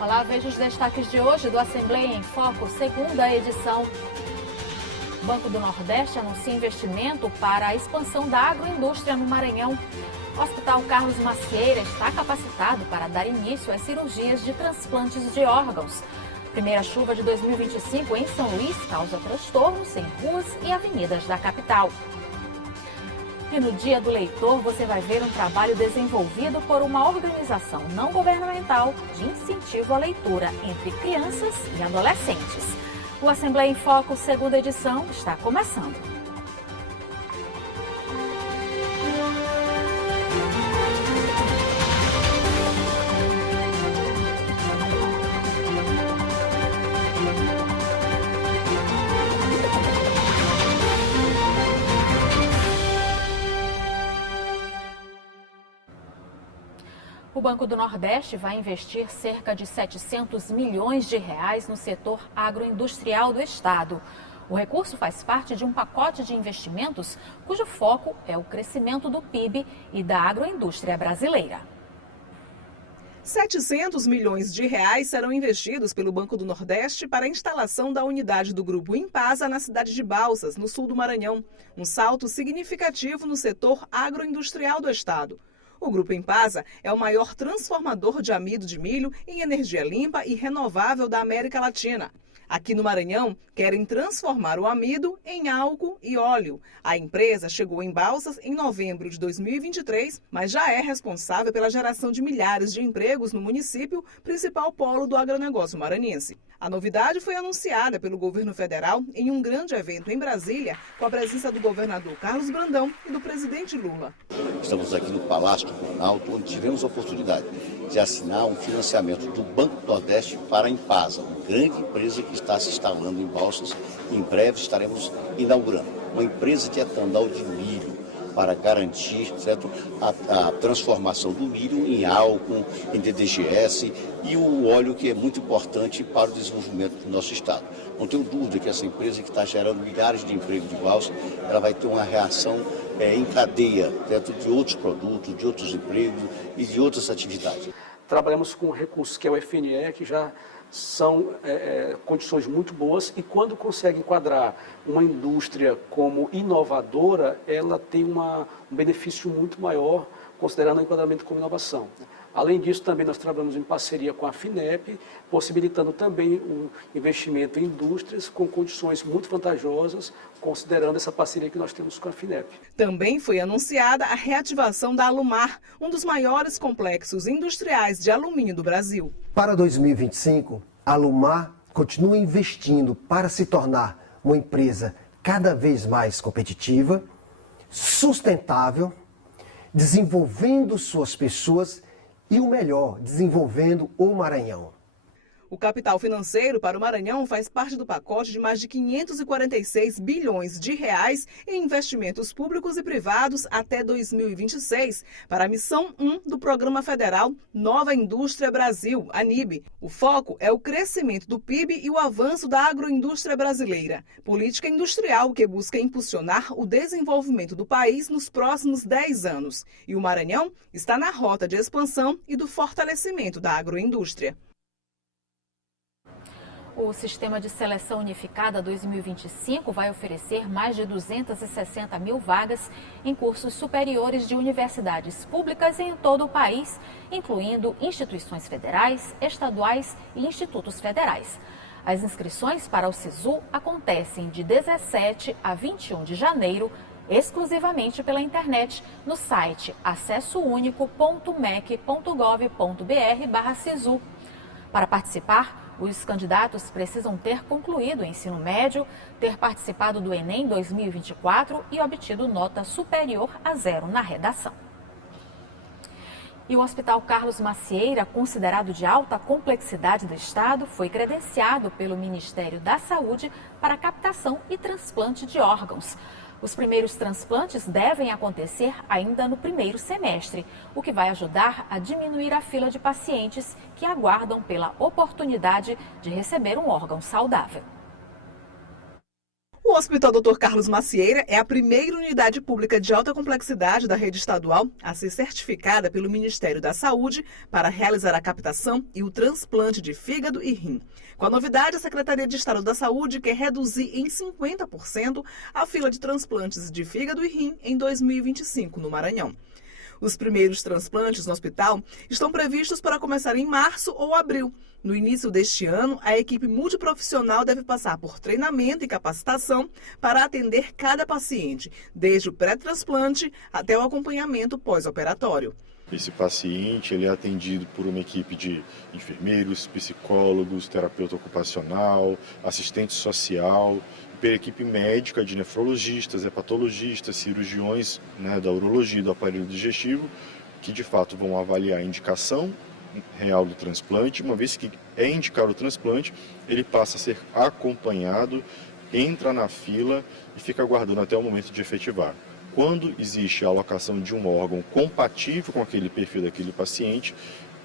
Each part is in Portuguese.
Olá, veja os destaques de hoje do Assembleia em Foco, segunda edição. O Banco do Nordeste anuncia investimento para a expansão da agroindústria no Maranhão. O Hospital Carlos Macieira está capacitado para dar início às cirurgias de transplantes de órgãos. Primeira chuva de 2025 em São Luís causa transtornos em ruas e avenidas da capital. E no Dia do Leitor, você vai ver um trabalho desenvolvido por uma organização não governamental de incentivo à leitura entre crianças e adolescentes. O Assembleia em Foco, segunda edição, está começando. O Banco do Nordeste vai investir cerca de 700 milhões de reais no setor agroindustrial do estado. O recurso faz parte de um pacote de investimentos cujo foco é o crescimento do PIB e da agroindústria brasileira. 700 milhões de reais serão investidos pelo Banco do Nordeste para a instalação da unidade do Grupo Impasa na cidade de Balsas, no sul do Maranhão. Um salto significativo no setor agroindustrial do estado. O Grupo Impasa é o maior transformador de amido de milho em energia limpa e renovável da América Latina. Aqui no Maranhão, querem transformar o amido em álcool e óleo. A empresa chegou em Balsas em novembro de 2023, mas já é responsável pela geração de milhares de empregos no município, principal polo do agronegócio maranhense. A novidade foi anunciada pelo governo federal em um grande evento em Brasília, com a presença do governador Carlos Brandão e do presidente Lula. Estamos aqui no Palácio do Planalto, onde tivemos a oportunidade de assinar um financiamento do Banco do Nordeste para a Impasa, uma grande empresa que está se instalando em Balsas. Em breve estaremos inaugurando uma empresa de etanol de milho para garantir, certo, a transformação do milho em álcool, em DDGS e o óleo, que é muito importante para o desenvolvimento do nosso estado. Não tenho dúvida que essa empresa, que está gerando milhares de empregos de Balsas, ela vai ter uma reação em cadeia, certo, de outros produtos, de outros empregos e de outras atividades. Trabalhamos com recursos que é o FNE, que já são condições muito boas, e quando consegue enquadrar uma indústria como inovadora, ela tem um benefício muito maior, considerando o enquadramento como inovação. Além disso, também nós trabalhamos em parceria com a FINEP, possibilitando também o investimento em indústrias com condições muito vantajosas, considerando essa parceria que nós temos com a FINEP. Também foi anunciada a reativação da Alumar, um dos maiores complexos industriais de alumínio do Brasil. Para 2025, a Alumar continua investindo para se tornar uma empresa cada vez mais competitiva, sustentável, desenvolvendo suas pessoas e o melhor, desenvolvendo o Maranhão. O capital financeiro para o Maranhão faz parte do pacote de mais de 546 bilhões de reais em investimentos públicos e privados até 2026 para a missão 1 do Programa Federal Nova Indústria Brasil, ANIB. O foco é o crescimento do PIB e o avanço da agroindústria brasileira, política industrial que busca impulsionar o desenvolvimento do país nos próximos 10 anos. E o Maranhão está na rota de expansão e do fortalecimento da agroindústria. O Sistema de Seleção Unificada 2025 vai oferecer mais de 260 mil vagas em cursos superiores de universidades públicas em todo o país, incluindo instituições federais, estaduais e institutos federais. As inscrições para o SISU acontecem de 17 a 21 de janeiro, exclusivamente pela internet, no site acessounico.mec.gov.br/SISU. Para participar, os candidatos precisam ter concluído o ensino médio, ter participado do Enem 2024 e obtido nota superior a 0 na redação. E o Hospital Carlos Macieira, considerado de alta complexidade do estado, foi credenciado pelo Ministério da Saúde para captação e transplante de órgãos. Os primeiros transplantes devem acontecer ainda no primeiro semestre, o que vai ajudar a diminuir a fila de pacientes que aguardam pela oportunidade de receber um órgão saudável. O O Hospital Dr. Carlos Macieira é a primeira unidade pública de alta complexidade da rede estadual a ser certificada pelo Ministério da Saúde para realizar a captação e o transplante de fígado e rim. Com a novidade, a Secretaria de Estado da Saúde quer reduzir em 50% a fila de transplantes de fígado e rim em 2025 no Maranhão. Os primeiros transplantes no hospital estão previstos para começar em março ou abril. No início deste ano, a equipe multiprofissional deve passar por treinamento e capacitação para atender cada paciente, desde o pré-transplante até o acompanhamento pós-operatório. Esse paciente ele é atendido por uma equipe de enfermeiros, psicólogos, terapeuta ocupacional, assistente social, pela equipe médica de nefrologistas, hepatologistas, cirurgiões, da urologia e do aparelho digestivo, que de fato vão avaliar a indicação real do transplante. Uma vez que é indicado o transplante, ele passa a ser acompanhado, entra na fila e fica aguardando até o momento de efetivar. Quando existe a alocação de um órgão compatível com aquele perfil daquele paciente,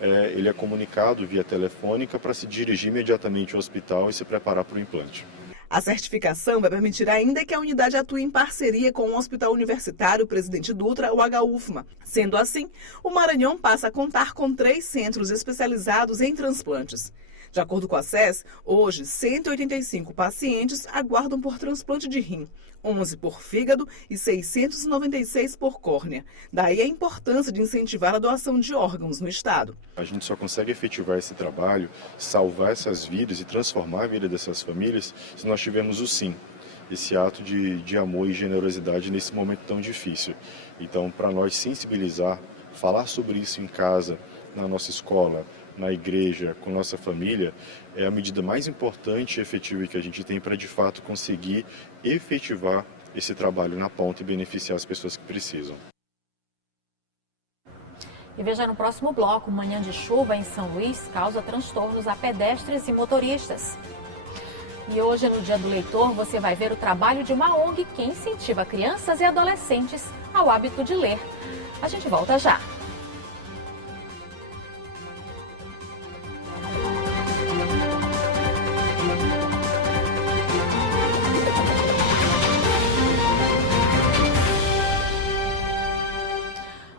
ele é comunicado via telefônica para se dirigir imediatamente ao hospital e se preparar para o implante. A certificação vai permitir ainda que a unidade atue em parceria com o Hospital Universitário Presidente Dutra, o HUFMA. Sendo assim, o Maranhão passa a contar com 3 centros especializados em transplantes. De acordo com a SES, hoje 185 pacientes aguardam por transplante de rim, 11 por fígado e 696 por córnea. Daí a importância de incentivar a doação de órgãos no estado. A gente só consegue efetivar esse trabalho, salvar essas vidas e transformar a vida dessas famílias se nós tivermos o sim, esse ato de amor e generosidade nesse momento tão difícil. Então, para nós sensibilizar, falar sobre isso em casa, na nossa escola, na igreja, com nossa família, é a medida mais importante e efetiva que a gente tem para, de fato, conseguir efetivar esse trabalho na ponta e beneficiar as pessoas que precisam. E veja no próximo bloco, manhã de chuva em São Luís causa transtornos a pedestres e motoristas. E hoje, no Dia do Leitor, você vai ver o trabalho de uma ONG que incentiva crianças e adolescentes ao hábito de ler. A gente volta já.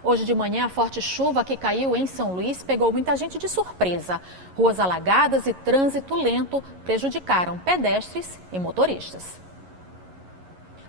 Hoje de manhã, a forte chuva que caiu em São Luís pegou muita gente de surpresa. Ruas alagadas e trânsito lento prejudicaram pedestres e motoristas.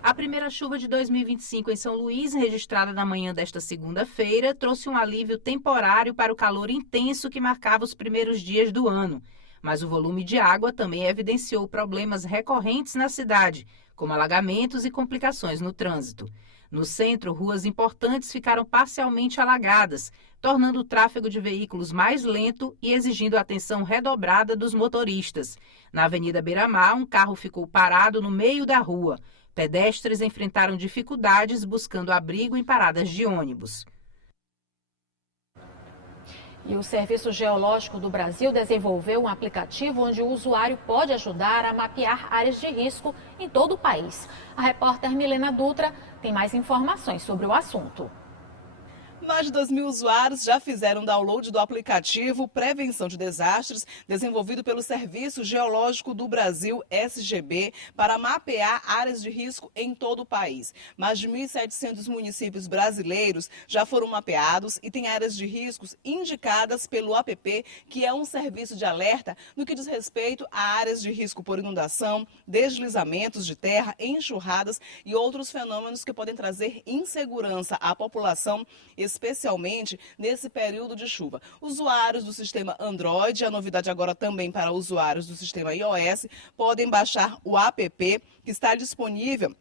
A primeira chuva de 2025 em São Luís, registrada na manhã desta segunda-feira, trouxe um alívio temporário para o calor intenso que marcava os primeiros dias do ano. Mas o volume de água também evidenciou problemas recorrentes na cidade, como alagamentos e complicações no trânsito. No centro, ruas importantes ficaram parcialmente alagadas, tornando o tráfego de veículos mais lento e exigindo a atenção redobrada dos motoristas. Na Avenida Beira-Mar, um carro ficou parado no meio da rua. Pedestres enfrentaram dificuldades buscando abrigo em paradas de ônibus. E o Serviço Geológico do Brasil desenvolveu um aplicativo onde o usuário pode ajudar a mapear áreas de risco em todo o país. A repórter Milena Dutra tem mais informações sobre o assunto. Mais de 2.000 usuários já fizeram download do aplicativo Prevenção de Desastres, desenvolvido pelo Serviço Geológico do Brasil, SGB, para mapear áreas de risco em todo o país. Mais de 1.700 municípios brasileiros já foram mapeados e têm áreas de riscos indicadas pelo APP, que é um serviço de alerta no que diz respeito a áreas de risco por inundação, deslizamentos de terra, enxurradas e outros fenômenos que podem trazer insegurança à população, especialmente nesse período de chuva. Usuários do sistema Android, a novidade agora também para usuários do sistema iOS, podem baixar o app que está disponível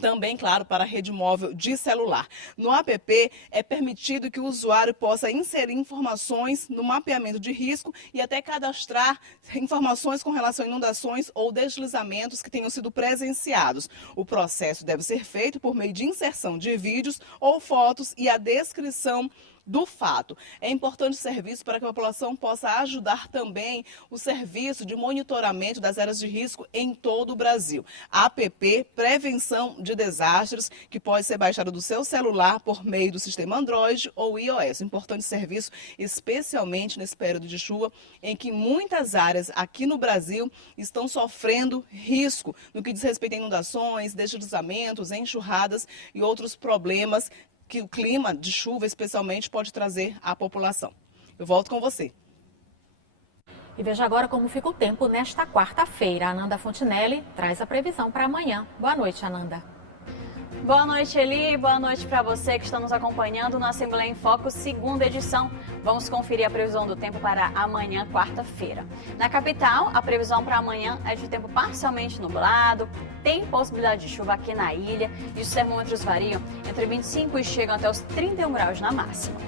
também, claro, para a rede móvel de celular. No app é permitido que o usuário possa inserir informações no mapeamento de risco e até cadastrar informações com relação a inundações ou deslizamentos que tenham sido presenciados. O processo deve ser feito por meio de inserção de vídeos ou fotos e a descrição do fato. É importante o serviço para que a população possa ajudar também o serviço de monitoramento das áreas de risco em todo o Brasil. A APP, Prevenção de Desastres, que pode ser baixada do seu celular por meio do sistema Android ou iOS. Importante serviço, especialmente nesse período de chuva, em que muitas áreas aqui no Brasil estão sofrendo risco no que diz respeito a inundações, deslizamentos, enxurradas e outros problemas que o clima de chuva, especialmente, pode trazer à população. Eu volto com você. E veja agora como fica o tempo nesta quarta-feira. A Ananda Fontinelli traz a previsão para amanhã. Boa noite, Ananda. Boa noite, Eli. Boa noite para você que está nos acompanhando na Assembleia em Foco, segunda edição. Vamos conferir a previsão do tempo para amanhã, quarta-feira. Na capital, a previsão para amanhã é de tempo parcialmente nublado, tem possibilidade de chuva aqui na ilha e os termômetros variam entre 25 e chegam até os 31 graus na máxima.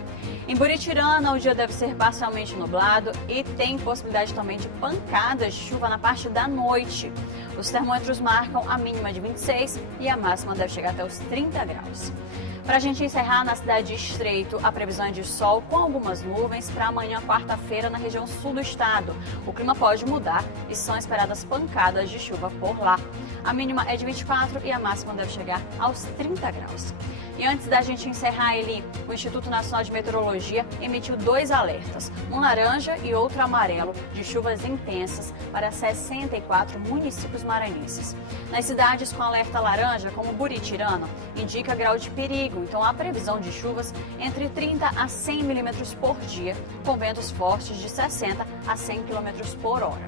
Em Buritirana, o dia deve ser parcialmente nublado e tem possibilidade também de pancadas de chuva na parte da noite. Os termômetros marcam a mínima de 26 e a máxima deve chegar até os 30 graus. Para a gente encerrar, na cidade de Estreito, a previsão é de sol com algumas nuvens para amanhã, quarta-feira, na região sul do estado. O clima pode mudar e são esperadas pancadas de chuva por lá. A mínima é de 24 e a máxima deve chegar aos 30 graus. E antes da gente encerrar, Eli, o Instituto Nacional de Meteorologia emitiu 2 alertas, um laranja e outro amarelo, de chuvas intensas para 64 municípios maranhenses. Nas cidades com alerta laranja, como Buritirana, indica grau de perigo, então há previsão de chuvas entre 30 a 100 milímetros por dia, com ventos fortes de 60 a 100 quilômetros por hora.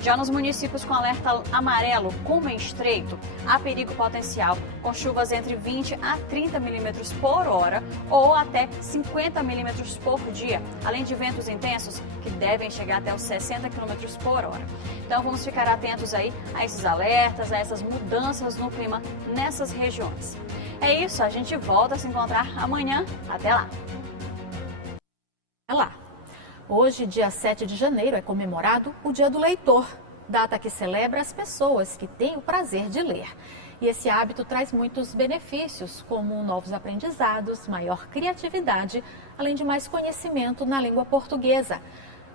Já nos municípios com alerta amarelo, como em Estreito, há perigo potencial, com chuvas entre 20 a 30 milímetros por hora ou até 50 milímetros por dia, além de ventos intensos que devem chegar até os 60 quilômetros por hora. Então vamos ficar atentos aí a esses alertas, a essas mudanças no clima nessas regiões. É isso, a gente volta a se encontrar amanhã. Até lá! Até lá! Hoje, dia 7 de janeiro, é comemorado o Dia do Leitor, data que celebra as pessoas que têm o prazer de ler. E esse hábito traz muitos benefícios, como novos aprendizados, maior criatividade, além de mais conhecimento na língua portuguesa.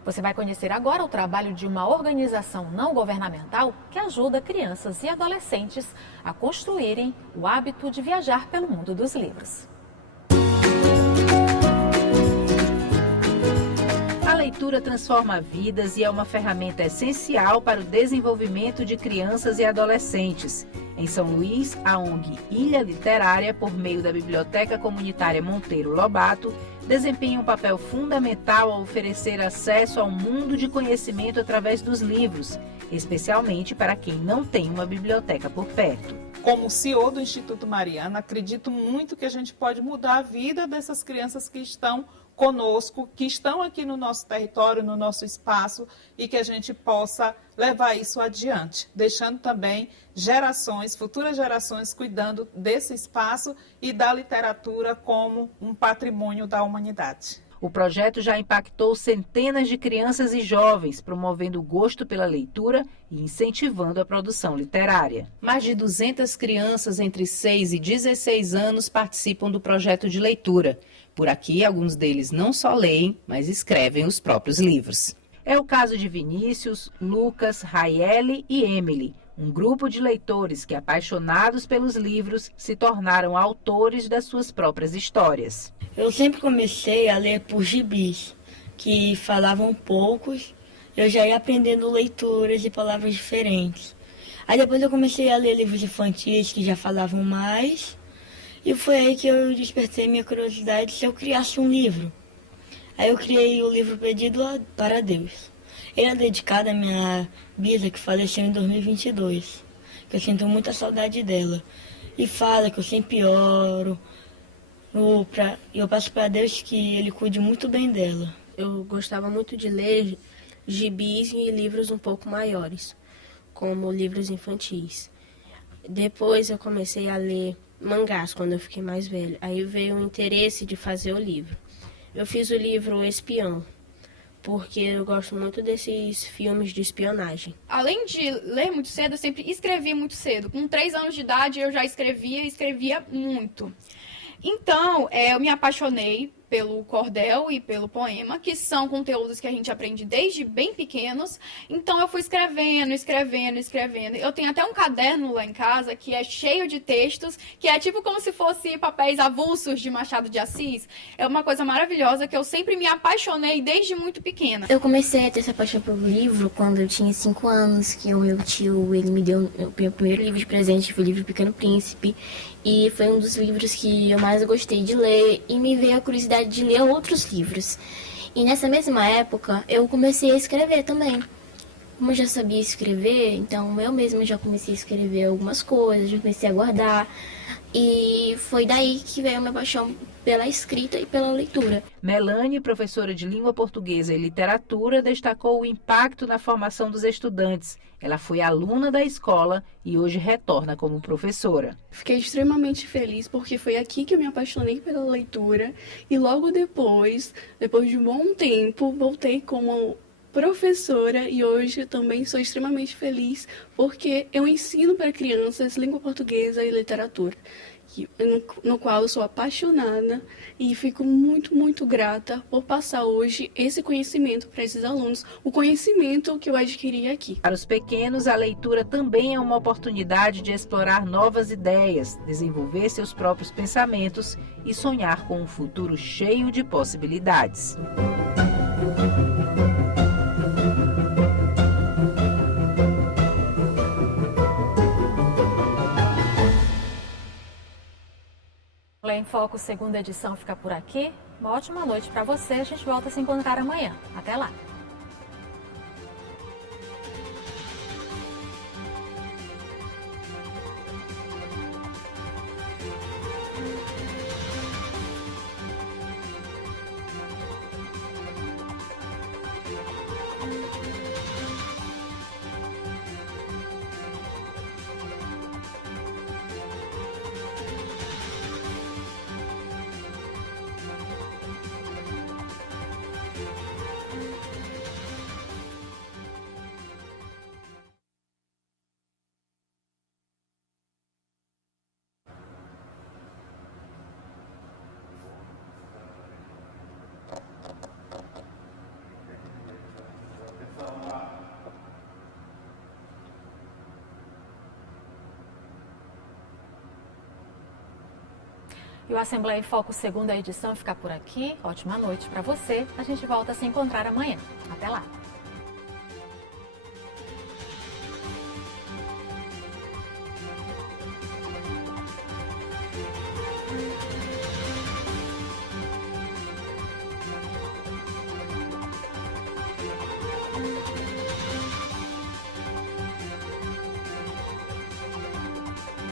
Você vai conhecer agora o trabalho de uma organização não governamental que ajuda crianças e adolescentes a construírem o hábito de viajar pelo mundo dos livros. A leitura transforma vidas e é uma ferramenta essencial para o desenvolvimento de crianças e adolescentes. Em São Luís, a ONG Ilha Literária, por meio da Biblioteca Comunitária Monteiro Lobato, desempenha um papel fundamental ao oferecer acesso ao mundo de conhecimento através dos livros, especialmente para quem não tem uma biblioteca por perto. Como CEO do Instituto Mariana, acredito muito que a gente pode mudar a vida dessas crianças que estão conosco, que estão aqui no nosso território, no nosso espaço, e que a gente possa levar isso adiante, deixando também futuras gerações cuidando desse espaço e da literatura como um patrimônio da humanidade. O projeto já impactou centenas de crianças e jovens, promovendo o gosto pela leitura e incentivando a produção literária. Mais de 200 crianças entre 6 e 16 anos participam do projeto de leitura. Por aqui, alguns deles não só leem, mas escrevem os próprios livros. É o caso de Vinícius, Lucas, Raiele e Emily, um grupo de leitores que, apaixonados pelos livros, se tornaram autores das suas próprias histórias. Eu sempre comecei a ler por gibis, que falavam poucos, eu já ia aprendendo leituras e palavras diferentes. Aí depois eu comecei a ler livros infantis que já falavam mais, e foi aí que eu despertei minha curiosidade se eu criasse um livro. Aí eu criei o livro Pedido para Deus. Ele é dedicado à minha bisa que faleceu em 2022, que eu sinto muita saudade dela. E fala que eu sempre oro, e eu peço para Deus que Ele cuide muito bem dela. Eu gostava muito de ler gibis e livros um pouco maiores, como livros infantis. Depois eu comecei a ler mangás quando eu fiquei mais velha. Aí veio o interesse de fazer o livro. Eu fiz o livro Espião, porque eu gosto muito desses filmes de espionagem. Além de ler muito cedo, eu sempre escrevi muito cedo. Com 3 anos de idade eu já escrevia muito. Então, eu me apaixonei pelo cordel e pelo poema, que são conteúdos que a gente aprende desde bem pequenos. Então eu fui escrevendo. Eu tenho até um caderno lá em casa que é cheio de textos, que é tipo como se fosse papéis avulsos de Machado de Assis. É uma coisa maravilhosa que eu sempre me apaixonei desde muito pequena. Eu comecei a ter essa paixão pelo livro quando eu tinha 5 anos, que o meu tio, ele me deu o meu primeiro livro de presente, foi o livro Pequeno Príncipe, e foi um dos livros que eu mais gostei de ler, e me veio a curiosidade de ler outros livros. E nessa mesma época, eu comecei a escrever também. Como eu já sabia escrever, então eu mesma já comecei a escrever algumas coisas, já comecei a guardar, e foi daí que veio a minha paixão pela escrita e pela leitura. Melanie, professora de língua portuguesa e literatura, destacou o impacto na formação dos estudantes. Ela foi aluna da escola e hoje retorna como professora. Fiquei extremamente feliz porque foi aqui que eu me apaixonei pela leitura e logo depois de um bom tempo, voltei como professora e hoje também sou extremamente feliz porque eu ensino para crianças língua portuguesa e literatura, no qual eu sou apaixonada e fico muito, muito grata por passar hoje esse conhecimento para esses alunos, o conhecimento que eu adquiri aqui. Para os pequenos, a leitura também é uma oportunidade de explorar novas ideias, desenvolver seus próprios pensamentos e sonhar com um futuro cheio de possibilidades. Em Foco, segunda edição, fica por aqui. Uma ótima noite para você. A gente volta a se encontrar amanhã. Até lá. E o Assembleia em Foco, segunda edição, fica por aqui. Ótima noite para você. A gente volta a se encontrar amanhã. Até lá.